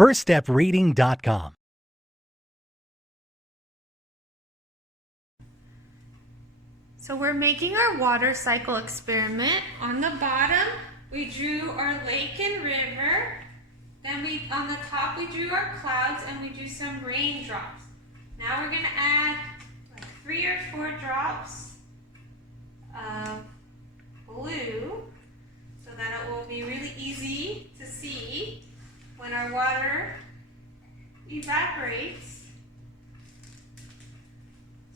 firststepreading.com. So we're making our water cycle experiment. On the bottom, we drew our lake and river. Then on the top, we drew our clouds and we drew some raindrops. Now we're gonna add like 3 or 4 drops of blue so that it will be really easy to see when our water evaporates.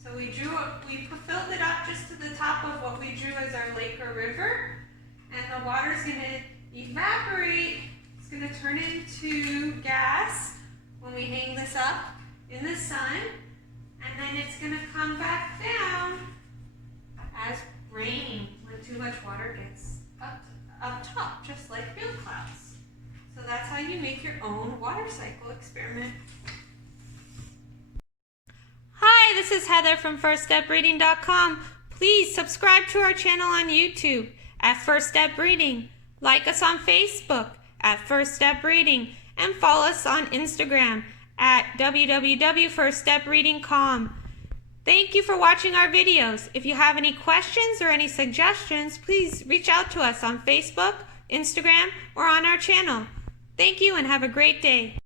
So we filled it up just to the top of what we drew as our lake or river, and the water's gonna evaporate. It's gonna turn into gas when we hang this up in the sun, and then it's gonna come back down as rain when too much water gets up top, just like real clouds. So that's how you make your own water cycle experiment. Hi, this is Heather from firststepreading.com. Please subscribe to our channel on YouTube at First Step Reading. Like us on Facebook at First Step Reading, and follow us on Instagram at www.firststepreading.com. Thank you for watching our videos. If you have any questions or any suggestions, please reach out to us on Facebook, Instagram, or on our channel. Thank you and have a great day.